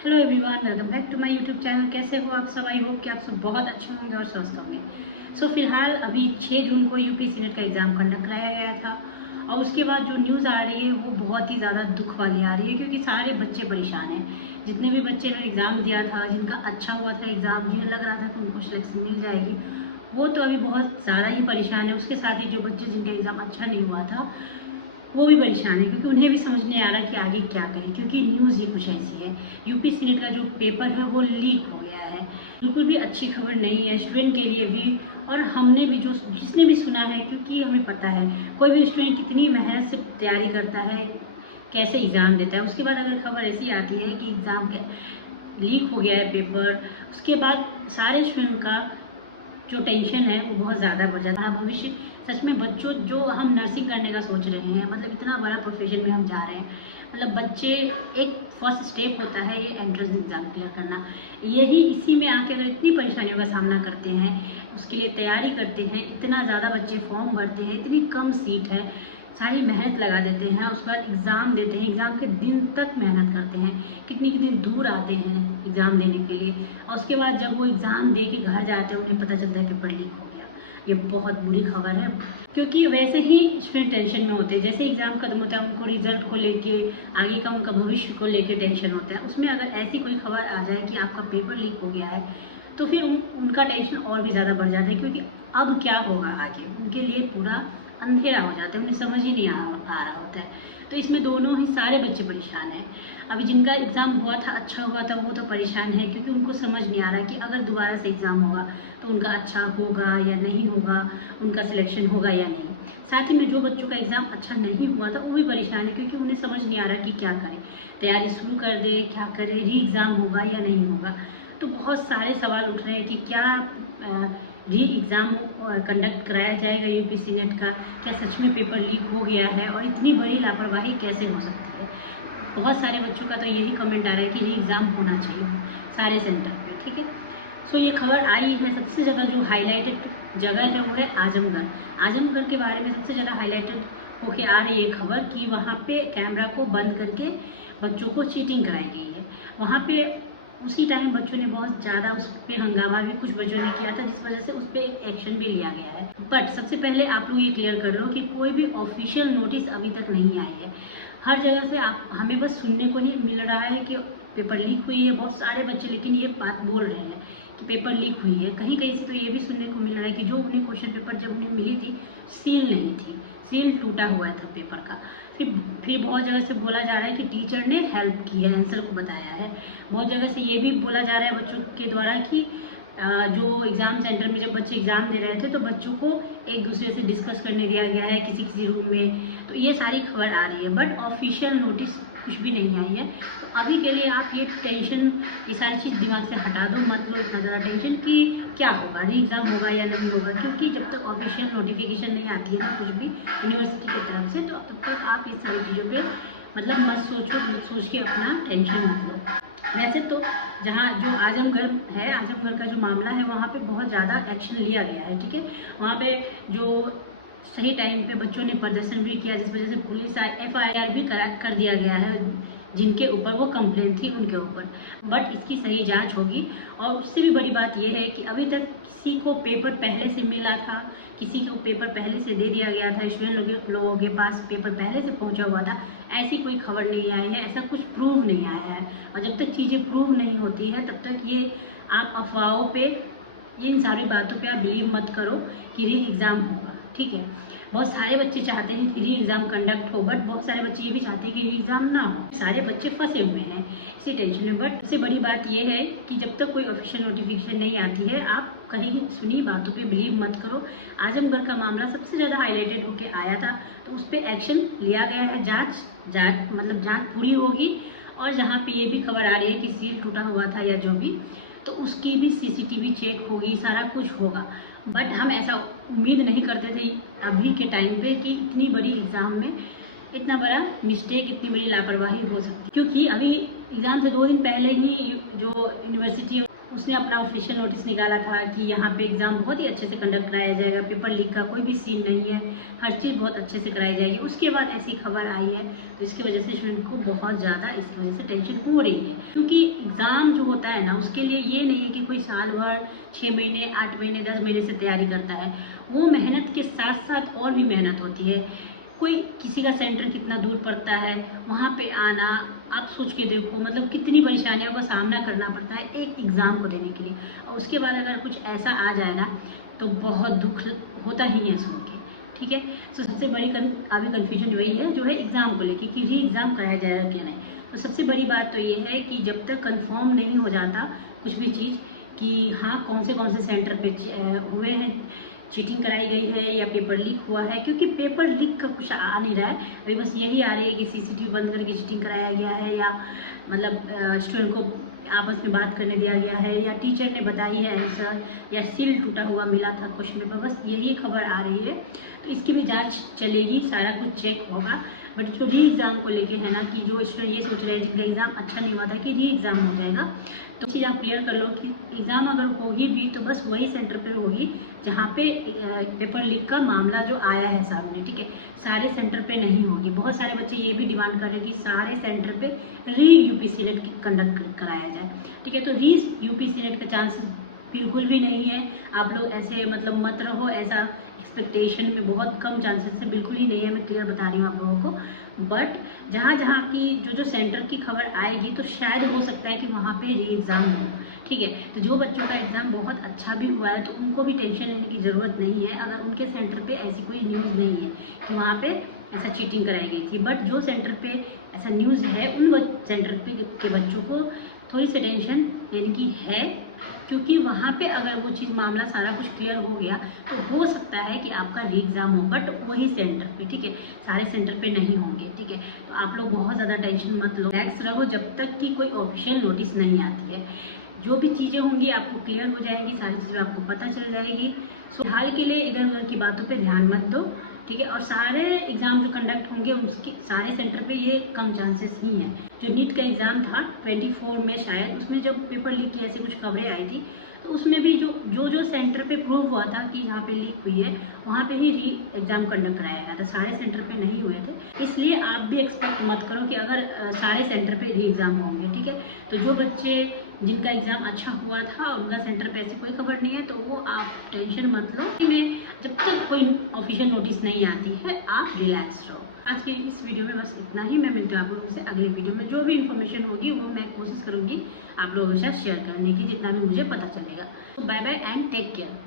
Hello everyone, welcome back to my YouTube channel. कैसे हो आप सब? आई होप कि आप सब बहुत अच्छे होंगे और स्वस्थ होंगे। फिलहाल अभी 6 जून को यूपीएससी नेट का एग्ज़ाम कंडक्ट कराया गया था और उसके बाद जो न्यूज़ आ रही है वो बहुत ही ज़्यादा दुख वाली आ रही है, क्योंकि सारे बच्चे परेशान हैं। जितने भी बच्चे ने एग्ज़ाम दिया था, जिनका अच्छा हुआ था एग्ज़ाम, जिन्हें लग रहा था कि उनको सिलेक्शन मिल जाएगी, वो तो अभी बहुत ज़्यादा ही परेशान है। उसके साथ ही जो बच्चे जिनका एग्ज़ाम अच्छा नहीं हुआ था वो भी परेशान है, क्योंकि उन्हें भी समझ नहीं आ रहा कि आगे क्या करें, क्योंकि न्यूज़ ही कुछ ऐसी है। यूपीएससी नेट का जो पेपर है वो लीक हो गया है। बिल्कुल भी अच्छी खबर नहीं है स्टूडेंट के लिए भी, और हमने भी जो जिसने भी सुना है, क्योंकि हमें पता है कोई भी स्टूडेंट कितनी मेहनत से तैयारी करता है, कैसे एग्ज़ाम देता है। उसके बाद अगर खबर ऐसी आती है कि एग्ज़ाम लीक हो गया है पेपर, उसके बाद सारे स्टूडेंट का जो टेंशन है वो बहुत ज़्यादा बढ़ जाता है। भविष्य सच में बच्चों, जो हम नर्सिंग करने का सोच रहे हैं, मतलब इतना बड़ा प्रोफेशन में हम जा रहे हैं, मतलब बच्चे एक फर्स्ट स्टेप होता है ये एंट्रेंस एग्ज़ाम क्लियर करना। यही इसी में आके अगर इतनी परेशानियों का सामना करते हैं, उसके लिए तैयारी करते हैं, इतना ज़्यादा बच्चे फॉर्म भरते हैं, इतनी कम सीट है, सारी मेहनत लगा देते हैं, उसके बाद एग्ज़ाम देते हैं, एग्ज़ाम के दिन तक मेहनत करते हैं, कितनी कितनी दूर आते हैं एग्ज़ाम देने के लिए, और उसके बाद जब वो एग्ज़ाम दे के घर जाते हैं उन्हें पता चलता है कि पेपर लीक हो गया। ये बहुत बुरी खबर है, क्योंकि वैसे ही स्टूडेंट टेंशन में होते हैं। जैसे एग्ज़ाम खत्म होता है उनको रिजल्ट को लेके, आगे का उनका भविष्य को लेके टेंशन होता है। उसमें अगर ऐसी कोई खबर आ जाए कि आपका पेपर लीक हो गया है, तो फिर उनका टेंशन और भी ज़्यादा बढ़ जाता है, क्योंकि अब क्या होगा आगे, उनके लिए पूरा अंधेरा हो जाता है, उन्हें समझ ही नहीं आ रहा होता है। तो इसमें दोनों ही सारे बच्चे परेशान हैं। अभी जिनका एग्ज़ाम हुआ था, अच्छा हुआ था, वो तो परेशान है, क्योंकि उनको समझ नहीं आ रहा कि अगर दोबारा से एग्ज़ाम होगा तो उनका अच्छा होगा या नहीं होगा, उनका सिलेक्शन होगा या नहीं। साथ ही में जो बच्चों का एग्ज़ाम अच्छा नहीं हुआ था वो भी परेशान है, क्योंकि उन्हें समझ नहीं आ रहा कि क्या करें, तैयारी शुरू कर दें, क्या करें, री एग्ज़ाम होगा या नहीं होगा। तो बहुत सारे सवाल उठ रहे हैं कि क्या री एग्ज़ाम कंडक्ट कराया जाएगा यूपीएससी नेट का, क्या सच में पेपर लीक हो गया है, और इतनी बड़ी लापरवाही कैसे हो सकती है। बहुत सारे बच्चों का तो यही कमेंट आ रहा है कि री एग्ज़ाम होना चाहिए सारे सेंटर पे, ठीक है। ये खबर आई है, सबसे ज़्यादा जो हाईलाइटेड जगह है वो है आजमगढ़। आजमगढ़ के बारे में सबसे ज़्यादा हाईलाइटेड होके आ रही है खबर कि वहाँ पे कैमरा को बंद करके बच्चों को चीटिंग कराई गई है। वहाँ पे उसी टाइम बच्चों ने बहुत ज़्यादा उस पर हंगामा भी कुछ बच्चों ने किया था, जिस वजह से उस पर एक एक्शन भी लिया गया है। बट सबसे पहले आप लोग ये क्लियर कर लो कि कोई भी ऑफिशियल नोटिस अभी तक नहीं आई है। हर जगह से आप हमें बस सुनने को ही मिल रहा है कि पेपर लीक हुई है। बहुत सारे बच्चे लेकिन ये बात बोल रहे हैं कि पेपर लीक हुई है। कहीं कहीं से तो ये भी सुनने को मिल रहा है कि जो उन्हें क्वेश्चन पेपर जब उन्हें मिली थी, सील नहीं थी, सील टूटा हुआ था पेपर का। फिर बहुत जगह से बोला जा रहा है कि टीचर ने हेल्प की है, आंसर को बताया है। बहुत जगह से ये भी बोला जा रहा है बच्चों के द्वारा कि जो एग्ज़ाम सेंटर में जब बच्चे एग्ज़ाम दे रहे थे तो बच्चों को एक दूसरे से डिस्कस करने दिया गया है किसी किसी रूम में। तो ये सारी खबर आ रही है, बट ऑफिशियल नोटिस कुछ भी नहीं आई है। तो अभी के लिए आप ये टेंशन, ये सारी चीज़ दिमाग से हटा दो, मत लो इतना ज़्यादा टेंशन कि क्या होगा, री एग्ज़ाम होगा या नहीं होगा। क्योंकि जब तक ऑफिशियल नोटिफिकेशन नहीं आती है ना कुछ भी यूनिवर्सिटी की तरफ से, तो तब तक आप इस सारी चीज़ों पे मतलब मत सोच के अपना टेंशन मत लो। वैसे तो जहाँ जो आजमगढ़ है, आजमगढ़ का जो मामला है, वहाँ पे बहुत ज़्यादा एक्शन लिया गया है, ठीक है। वहाँ पे जो सही टाइम पे बच्चों ने प्रदर्शन भी किया, जिस वजह से पुलिस FIR भी कर दिया गया है, जिनके ऊपर वो कंप्लेन थी उनके ऊपर। बट इसकी सही जांच होगी। और उससे भी बड़ी बात यह है कि अभी तक किसी को पेपर पहले से मिला था, किसी को पेपर पहले से दे दिया गया था, स्टूडेंट लोगों के पास पेपर पहले से पहुंचा हुआ था, ऐसी कोई खबर नहीं आई है, ऐसा कुछ प्रूव नहीं आया है। और जब तक चीज़ें प्रूव नहीं होती है तब तक ये आप अफवाहों पे, इन सारी बातों पे आप बिलीव मत करो कि री एग्ज़ाम होगा, ठीक है। बहुत सारे बच्चे चाहते हैं कि री एग्ज़ाम कंडक्ट हो, बट बहुत सारे बच्चे ये भी चाहते हैं कि री एग्ज़ाम ना हो। सारे बच्चे फंसे हुए हैं इसी टेंशन में। बट सबसे बड़ी बात ये है कि जब तक कोई ऑफिशियल नोटिफिकेशन नहीं आती है, आप कहीं सुनी बातों पे बिलीव मत करो। आजमगढ़ का मामला सबसे ज़्यादा हाईलाइटेड होकर आया था, तो उस पर एक्शन लिया गया है। जाँच पूरी होगी। और जहाँ पे ये भी खबर आ रही है कि सील टूटा हुआ था या जो भी, तो उसकी भी CCTV चेक होगी, सारा कुछ होगा। बट हम ऐसा उम्मीद नहीं करते थे अभी के टाइम पे कि इतनी बड़ी एग्ज़ाम में इतना बड़ा मिस्टेक, इतनी बड़ी लापरवाही हो सकती है। क्योंकि अभी एग्ज़ाम से 2 दिन पहले ही जो यूनिवर्सिटी उसने अपना ऑफिशियल नोटिस निकाला था कि यहाँ पे एग्ज़ाम बहुत ही अच्छे से कंडक्ट कराया जाएगा, पेपर लीक का कोई भी सीन नहीं है, हर चीज़ बहुत अच्छे से कराई जाएगी। उसके बाद ऐसी खबर आई है, तो इसकी वजह से स्टूडेंट को बहुत ज़्यादा इसकी वजह से टेंशन हो रही है, क्योंकि एग्ज़ाम जो होता है ना, उसके लिए ये नहीं है कि कोई साल भर 6 महीने 8 महीने 10 महीने से तैयारी करता है। वो मेहनत के साथ साथ और भी मेहनत होती है। कोई किसी का सेंटर कितना दूर पड़ता है, वहाँ पे आना, आप सोच के देखो मतलब कितनी परेशानियों का सामना करना पड़ता है एक एग्ज़ाम को देने के लिए। और उसके बाद अगर कुछ ऐसा आ जाए ना, तो बहुत दुख होता ही है सुन के, ठीक है। तो सबसे बड़ी अभी कन्फ्यूजन वही है जो है एग्ज़ाम को लेके कि री एग्ज़ाम कराया जाएगा क्या नहीं। तो सबसे बड़ी बात तो ये है कि जब तक कंफर्म नहीं हो जाता कुछ भी चीज़ कि हाँ कौन से सेंटर पे हुए हैं, चीटिंग कराई गई है या पेपर लीक हुआ है, क्योंकि पेपर लीक का कुछ आ नहीं रहा है अभी, बस यही आ रही है कि सीसीटीवी बंद करके चीटिंग कराया गया है, या मतलब स्टूडेंट को आपस में बात करने दिया गया है, या टीचर ने बताई है आंसर, या सील टूटा हुआ मिला था क्वेश्चन पेपर, बस यही खबर आ रही है। तो इसकी भी जांच चलेगी, सारा कुछ चेक होगा। बट जो री एग्ज़ाम को लेके है ना, कि जो स्टूडेंट ये सोच रहे हैं जिनका एग्ज़ाम अच्छा नहीं हुआ था कि री एग्ज़ाम हो जाएगा, तो चीज़ आप क्लियर कर लो कि एग्ज़ाम अगर होगी भी तो बस वही सेंटर पर होगी जहाँ पे पेपर लीक का मामला जो आया है सामने, ठीक है। सारे सेंटर पे नहीं होगी। बहुत सारे बच्चे ये भी डिमांड कर रहे हैं कि सारे सेंटर पे री यूपीसी नेट कंडक्ट कराया जाए, ठीक है। तो री यूपीसी नेट का चांसेस बिल्कुल भी नहीं है। आप लोग ऐसे मतलब मत रहो, ऐसा एक्सपेक्टेशन में बहुत कम चांसेस है, बिल्कुल ही नहीं है, मैं क्लियर बता रही हूँ आप लोगों को। बट जहाँ की जो सेंटर की खबर आएगी तो शायद हो सकता है कि वहाँ पे री एग्ज़ाम हो, ठीक है। तो जो बच्चों का एग्ज़ाम बहुत अच्छा भी हुआ है तो उनको भी टेंशन लेने की ज़रूरत नहीं है, अगर उनके सेंटर पे ऐसी कोई न्यूज़ नहीं है कि वहाँ पे ऐसा चीटिंग कराई गई थी। बट जो सेंटर पे ऐसा न्यूज़ है उन सेंटर पे के बच्चों को थोड़ी सी टेंशन लेने की है, क्योंकि वहाँ पे अगर वो चीज़ मामला सारा कुछ क्लियर हो गया तो हो सकता है कि आपका री एग्ज़ाम हो, बट वही सेंटर पे, ठीक है, सारे सेंटर पे नहीं होंगे, ठीक है। तो आप लोग बहुत ज़्यादा टेंशन मत लो, रिलैक्स रहो जब तक कि कोई ऑफिशियल नोटिस नहीं आती है। जो भी चीज़ें होंगी आपको क्लियर हो जाएंगी, सारी चीज़ें आपको पता चल जाएगी। सो हाल के लिए इधर उधर की बातों पे ध्यान मत दो, ठीक है। और सारे एग्ज़ाम जो कंडक्ट होंगे उसके सारे सेंटर पे ये कम चांसेस ही हैं। जो नीट का एग्ज़ाम था 24 में शायद, उसमें जब पेपर लीक की ऐसी कुछ खबरें आई थी, तो उसमें भी जो सेंटर पे प्रूव हुआ था कि यहाँ पे लीक हुई है, वहाँ पे ही री एग्ज़ाम कंडक्ट कराया गया था, सारे सेंटर पे नहीं हुए थे। इसलिए आप भी एक्सपेक्ट मत करो कि अगर सारे सेंटर पे री एग्ज़ाम होंगे, ठीक है। तो जो बच्चे जिनका एग्ज़ाम अच्छा हुआ था और उनका सेंटर पे ऐसी कोई खबर नहीं है तो वो आप टेंशन मत लो। में जब तक कोई ऑफिशियल नोटिस नहीं आती है आप रिलैक्स रहो। आज की इस वीडियो में बस इतना ही। मैं मिलती हूँ आप लोगों से अगले वीडियो में। जो भी इन्फॉर्मेशन होगी वो मैं कोशिश करूँगी आप लोगों के साथ शेयर करने की, जितना भी मुझे पता चलेगा। तो bye bye and take care.